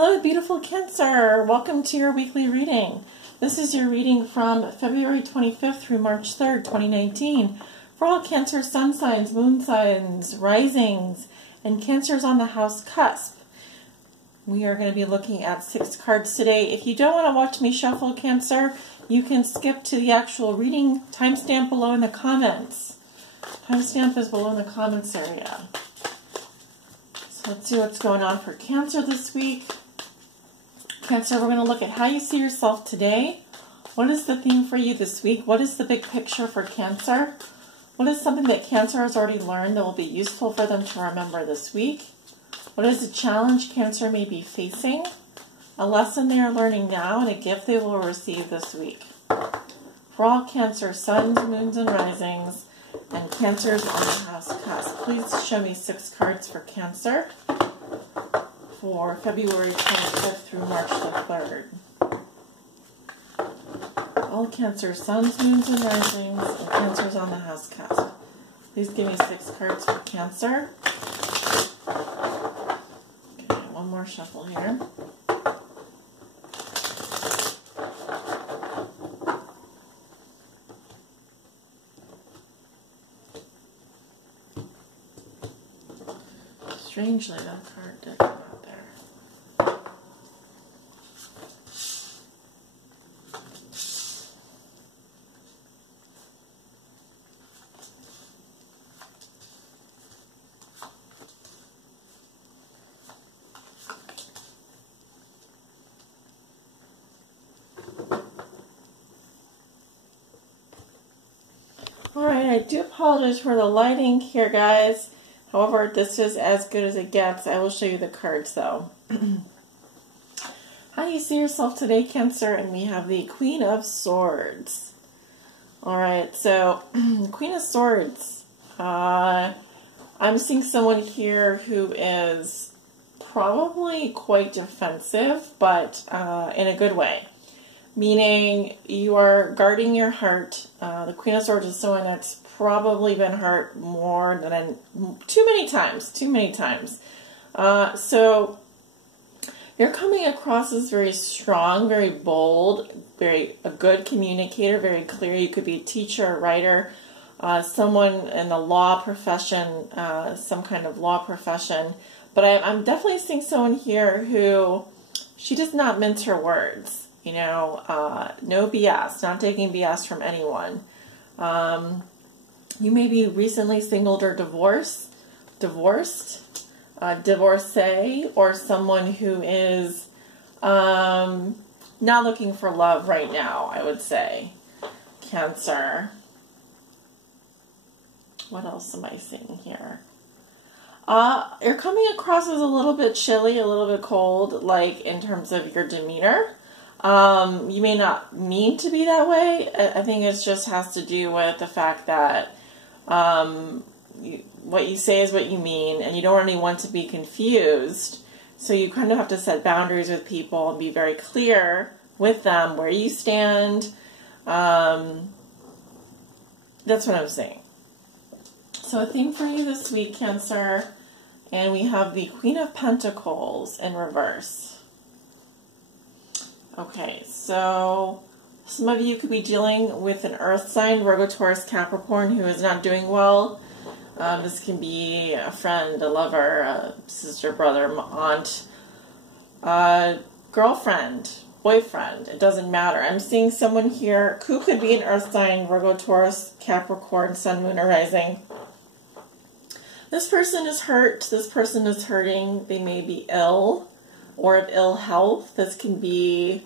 Hello, beautiful Cancer. Welcome to your weekly reading. This is your reading from February 25th through March 3rd, 2019. For all Cancer sun signs, moon signs, risings, and Cancers on the house cusp. We are going to be looking at 6 cards today. If you don't want to watch me shuffle, Cancer, you can skip to the actual reading. Timestamp below in the comments. Timestamp is below in the comments area. Let's see what's going on for Cancer this week. Cancer, we're going to look at how you see yourself today. What is the theme for you this week? What is the big picture for Cancer? What is something that Cancer has already learned that will be useful for them to remember this week? What is a challenge Cancer may be facing? A lesson they are learning now and a gift they will receive this week. For all Cancer suns, moons, and risings, and Cancers on the house cusp. Please show me 6 cards for Cancer for February 25th through March the 3rd. All Cancer suns, moons, and risings, and Cancers on the house cusp. Please give me 6 cards for Cancer. Okay, one more shuffle here. Strangely, that card did come out there. Alright, I do apologize for the lighting here, guys. However, this is as good as it gets. I will show you the cards, though. How do you see yourself today, Cancer? And we have the Queen of Swords. Alright, so, Queen of Swords. I'm seeing someone here who is probably quite defensive, but in a good way. Meaning, you are guarding your heart. The Queen of Swords is someone that's probably been hurt more than too many times. So you're coming across as very strong, very bold, a good communicator, very clear. You could be a teacher, a writer, someone in the law profession, some kind of law profession. But I'm definitely seeing someone here who, she does not mince her words. You know, no BS, not taking BS from anyone. You may be recently singled or divorced, divorcee, or someone who is not looking for love right now, I would say. Cancer. What else am I seeing here? You're coming across as a little bit chilly, a little bit cold, like in terms of your demeanor. You may not mean to be that way. I think it just has to do with the fact that what you say is what you mean, and you don't want anyone to be confused. So you kind of have to set boundaries with people and be very clear with them where you stand. That's what I'm saying. So a theme for you this week, Cancer, and we have the Queen of Pentacles in reverse. Okay, so some of you could be dealing with an earth sign, Virgo, Taurus, Capricorn, who is not doing well. This can be a friend, a lover, a sister, brother, aunt, girlfriend, boyfriend. It doesn't matter. I'm seeing someone here who could be an earth sign, Virgo, Taurus, Capricorn, sun, moon, or rising. This person is hurt. This person is hurting. They may be ill or of ill health. This can be,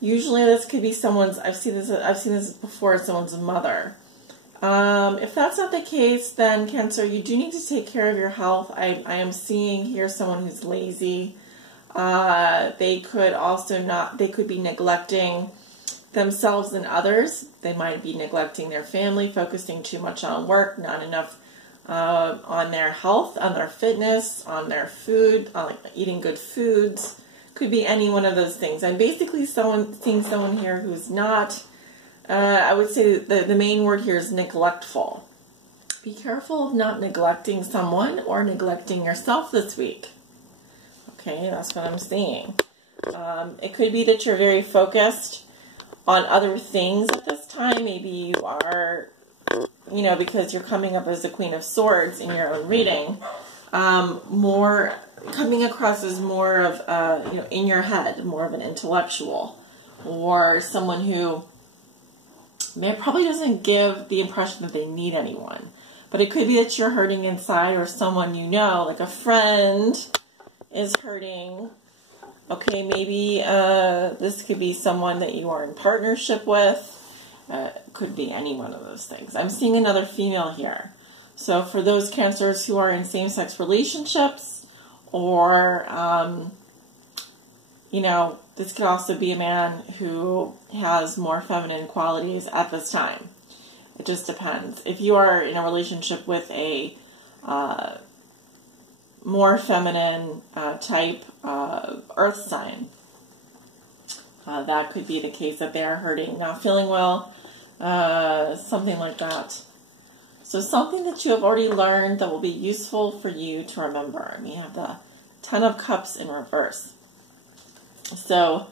usually this could be someone's, I've seen this before, someone's mother. If that's not the case, then Cancer, you do need to take care of your health. I am seeing here someone who's lazy. They could be neglecting themselves and others. They might be neglecting their family, focusing too much on work, not enough on their health, on their fitness, on their food, on eating good foods. Could be any one of those things. I'm basically seeing someone here who's not, I would say the main word here is neglectful. Be careful of not neglecting someone or neglecting yourself this week. Okay, that's what I'm seeing. It could be that you're very focused on other things at this time. Maybe you are, you know, because you're coming up as the Queen of Swords in your own reading, more coming across as more of, you know, in your head, more of an intellectual, or someone who probably doesn't give the impression that they need anyone. But it could be that you're hurting inside, or someone you know, like a friend, is hurting. Okay, maybe this could be someone that you are in partnership with. Could be any one of those things. I'm seeing another female here. So for those Cancers who are in same-sex relationships, or, you know, this could also be a man who has more feminine qualities at this time. It just depends. If you are in a relationship with a more feminine type earth sign, that could be the case, that they are hurting, not feeling well, something like that. So something that you have already learned that will be useful for you to remember. And we have the Ten of Cups in reverse. So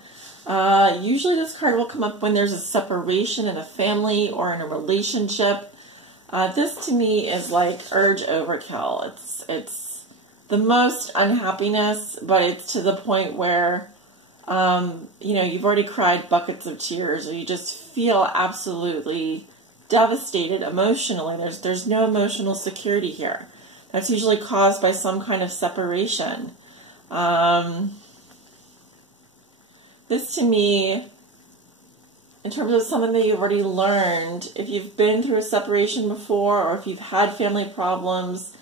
usually this card will come up when there's a separation in a family or in a relationship. This to me is like urge overkill. It's the most unhappiness, but it's to the point where you know, you've already cried buckets of tears, or you just feel absolutely devastated emotionally. There's no emotional security here. That's usually caused by some kind of separation. This to me, in terms of something that you've already learned, if you've been through a separation before, or if you've had family problems,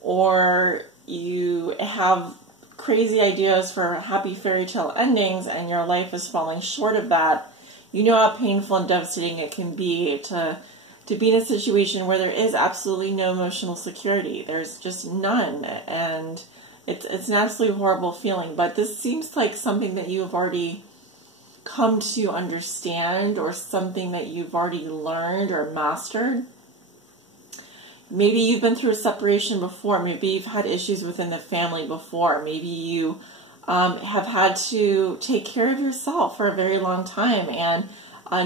or you have crazy ideas for happy fairy tale endings and your life is falling short of that, you know how painful and devastating it can be to be in a situation where there is absolutely no emotional security. There's just none, and it's an absolutely horrible feeling. But this seems like something that you have already come to understand, or something that you've already learned or mastered. Maybe you've been through a separation before. Maybe you've had issues within the family before. Maybe you have had to take care of yourself for a very long time, and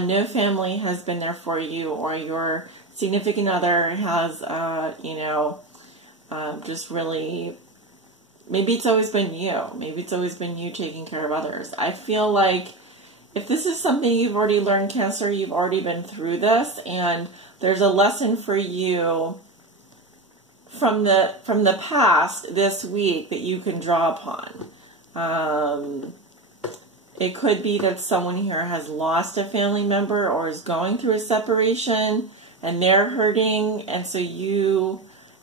no family has been there for you, or your significant other has, you know, just really, maybe it's always been you. Maybe it's always been you taking care of others. I feel like if this is something you've already learned, Cancer, you've already been through this, and there's a lesson for you from the past this week that you can draw upon. It could be that someone here has lost a family member, or is going through a separation, and they're hurting, and so you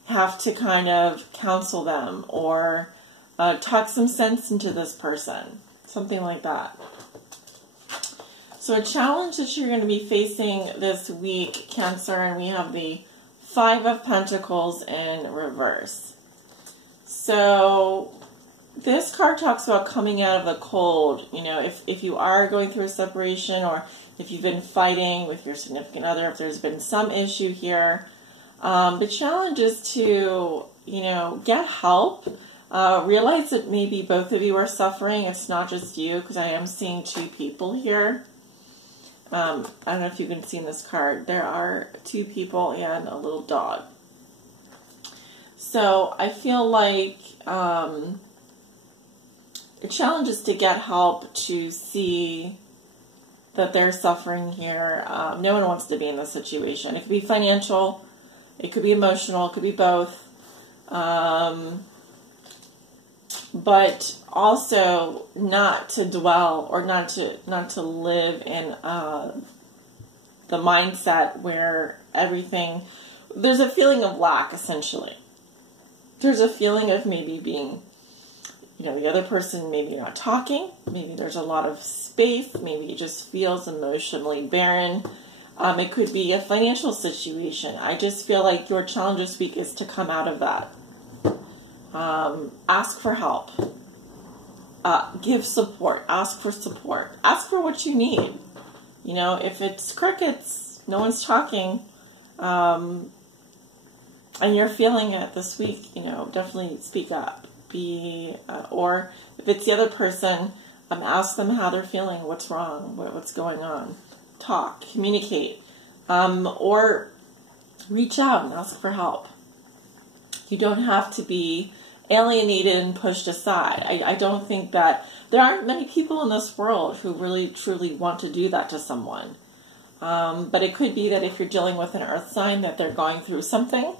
have to kind of counsel them, or talk some sense into this person, something like that. So a challenge that you're going to be facing this week, Cancer, and we have the Five of Pentacles in reverse. So this card talks about coming out of the cold. You know, if you are going through a separation, or if you've been fighting with your significant other, if there's been some issue here, the challenge is to, you know, get help. Realize that maybe both of you are suffering. It's not just you, because I am seeing two people here. I don't know if you can see in this card. There are two people and a little dog. So I feel like the challenge is to get help, to see that they're suffering here. No one wants to be in this situation. It could be financial, it could be emotional, it could be both. But also not to dwell, or not to live in the mindset where everything, there's a feeling of lack, essentially. There's a feeling of maybe being, you know, the other person maybe not talking, maybe there's a lot of space, maybe it just feels emotionally barren. It could be a financial situation. I just feel like your challenge this week is to come out of that. Ask for help. Give support. Ask for support. Ask for what you need. You know, if it's crickets, no one's talking, and you're feeling it this week, you know, definitely speak up. be, or if it's the other person, ask them how they're feeling, what's wrong, what's going on. Talk, communicate, or reach out and ask for help. You don't have to be alienated and pushed aside. I don't think that there aren't many people in this world who really truly want to do that to someone. But it could be that if you're dealing with an earth sign, that they're going through something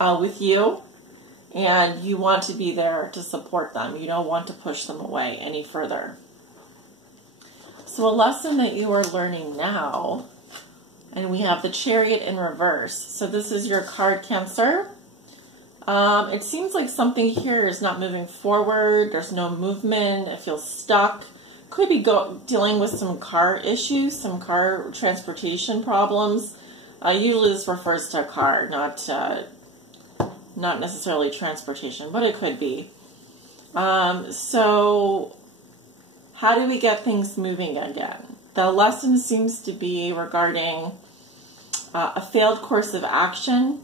with you, and you want to be there to support them. You don't want to push them away any further. So a lesson that you are learning now, and we have the Chariot in reverse. So this is your card, Cancer. It seems like something here is not moving forward. There's no movement. It feels stuck. Could be dealing with some car issues, some car transportation problems. Usually this refers to a car, not necessarily transportation, but it could be. So how do we get things moving again? The lesson seems to be regarding a failed course of action,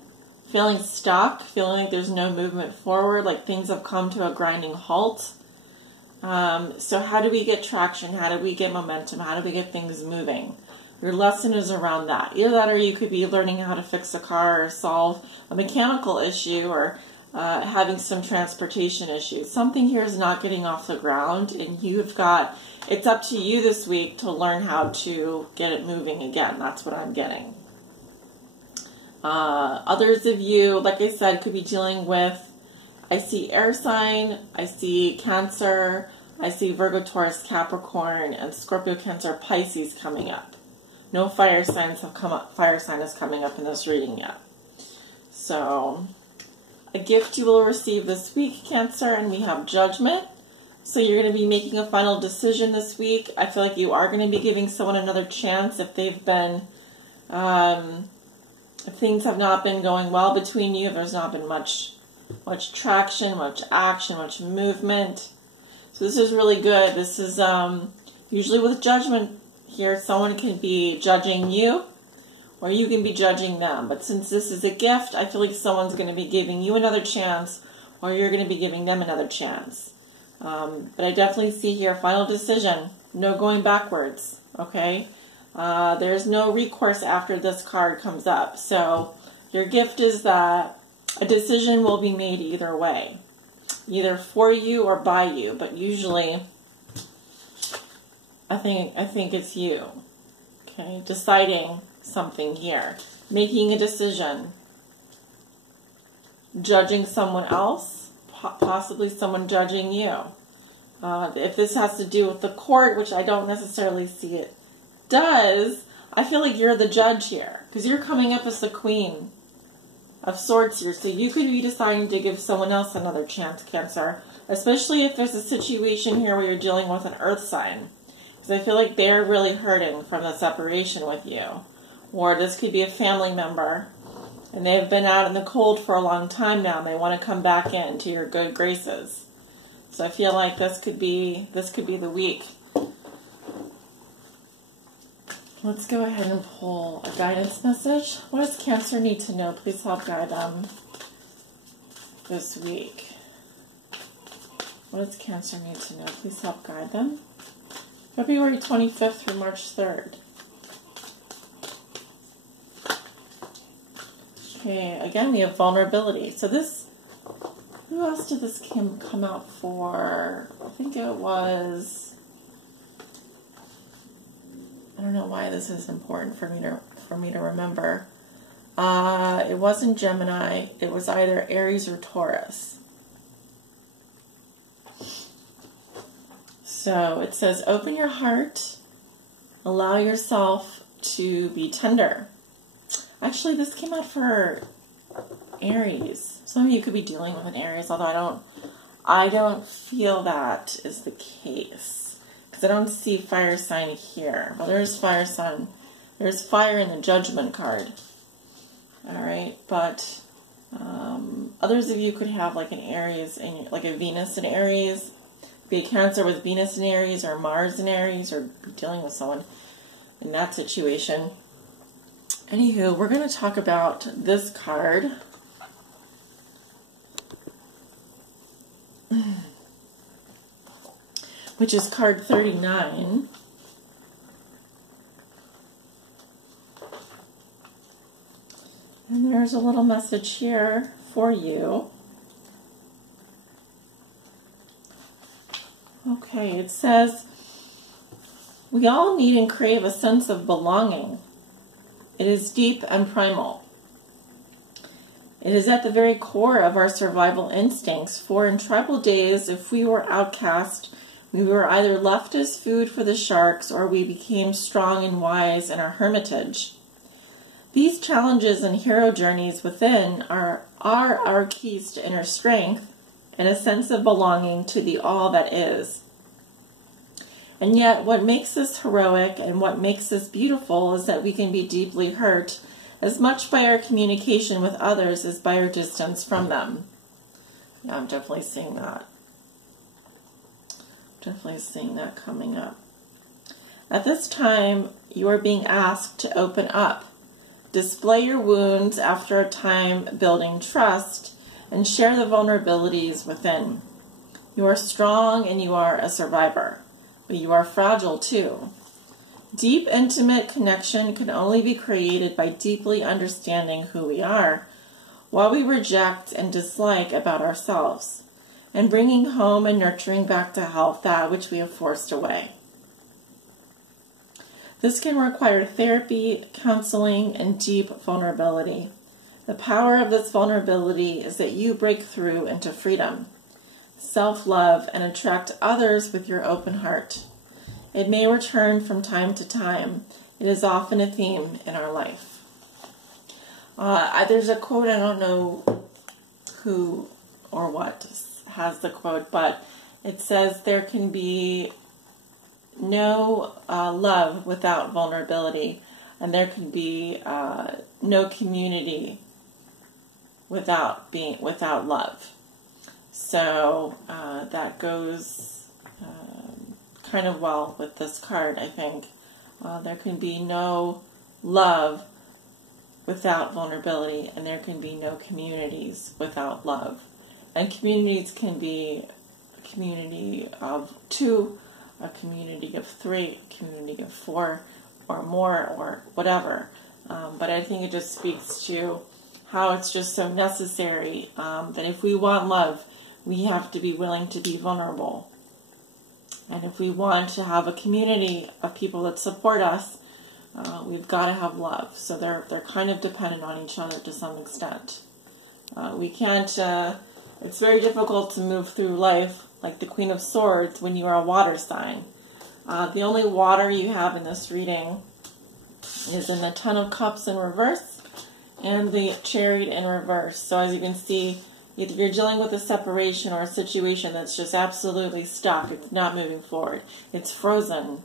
feeling stuck, feeling like there's no movement forward, like things have come to a grinding halt. So how do we get traction? How do we get momentum? How do we get things moving? Your lesson is around that. Either that, or you could be learning how to fix a car or solve a mechanical issue, or having some transportation issues. Something here is not getting off the ground, and it's up to you this week to learn how to get it moving again. That's what I'm getting. Others of you, like I said, could be dealing with, I see air sign, I see Cancer, I see Virgo, Taurus, Capricorn, and Scorpio, Cancer, Pisces coming up. No fire signs have come up. Fire sign is coming up in this reading yet. So, a gift you will receive this week, Cancer, and we have Judgment. So you're going to be making a final decision this week. I feel like you are going to be giving someone another chance if they've been, if things have not been going well between you, if there's not been much traction, much action, much movement. So this is really good. This is usually with Judgment here, someone can be judging you, or you can be judging them. But since this is a gift, I feel like someone's going to be giving you another chance, or you're going to be giving them another chance. But I definitely see here, final decision, no going backwards, okay? There's no recourse after this card comes up. So your gift is that a decision will be made either way, either for you or by you, but usually I think it's you, okay, deciding something here, making a decision, judging someone else, possibly someone judging you. If this has to do with the court, which I don't necessarily see it does, I feel like you're the judge here, because you're coming up as the Queen of Swords here, so you could be deciding to give someone else another chance, Cancer, especially if there's a situation here where you're dealing with an earth sign, because I feel like they're really hurting from the separation with you. Or this could be a family member, and they've been out in the cold for a long time now, and they want to come back into your good graces. So I feel like this could be the week. Let's go ahead and pull a guidance message. What does Cancer need to know? Please help guide them this week. What does Cancer need to know? Please help guide them. February 25th through March 3rd. Okay, again, we have vulnerability. So this, who else did this come out for? I think it was, I don't know why this is important for me to remember. It wasn't Gemini. It was either Aries or Taurus. So it says, open your heart, allow yourself to be tender. Actually, this came out for Aries. Some of you could be dealing with an Aries, although I don't feel that is the case, because I don't see fire sign here. Well, there's fire sign. There's fire in the Judgment card. All right, but others of you could have like an Aries, like a Venus in Aries. Be a Cancer with Venus in Aries, or Mars in Aries, or be dealing with someone in that situation. Anywho, we're going to talk about this card. which is card 39. And there's a little message here for you. Okay, it says, we all need and crave a sense of belonging. It is deep and primal. It is at the very core of our survival instincts, for in tribal days, if we were outcast, we were either left as food for the sharks or we became strong and wise in our hermitage. These challenges and hero journeys within are our keys to inner strength and a sense of belonging to the all that is. And yet, what makes us heroic and what makes us beautiful is that we can be deeply hurt as much by our communication with others as by our distance from them. Yeah, I'm definitely seeing that. Definitely seeing that coming up. At this time, you are being asked to open up, display your wounds after a time building trust, and share the vulnerabilities within. You are strong and you are a survivor, but you are fragile too. Deep, intimate connection can only be created by deeply understanding who we are, what we reject and dislike about ourselves, and bringing home and nurturing back to health that which we have forced away. This can require therapy, counseling, and deep vulnerability. The power of this vulnerability is that you break through into freedom, self-love, and attract others with your open heart. It may return from time to time. It is often a theme in our life. There's a quote, I don't know who or what has the quote, but it says there can be no love without vulnerability, and there can be no community without love. So that goes kind of well with this card, I think. There can be no love without vulnerability, and there can be no communities without love. And communities can be a community of 2, a community of 3, a community of 4, or more, or whatever. But I think it just speaks to how it's just so necessary that if we want love, we have to be willing to be vulnerable. And if we want to have a community of people that support us, we've got to have love. So they're kind of dependent on each other to some extent. We can't, it's very difficult to move through life like the Queen of Swords when you are a water sign. The only water you have in this reading is in the Ten of Cups in reverse and the Chariot in reverse. So as you can see, either you're dealing with a separation or a situation that's just absolutely stuck. It's not moving forward. It's frozen.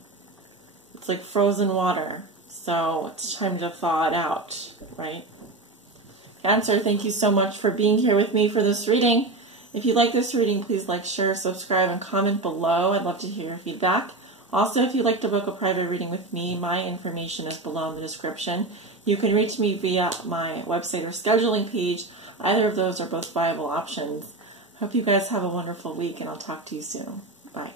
It's like frozen water. So it's time to thaw it out, right? Cancer, thank you so much for being here with me for this reading. If you like this reading, please like, share, subscribe, and comment below. I'd love to hear your feedback. Also, if you'd like to book a private reading with me, my information is below in the description. You can reach me via my website or scheduling page. Either of those are both viable options. Hope you guys have a wonderful week, and I'll talk to you soon. Bye.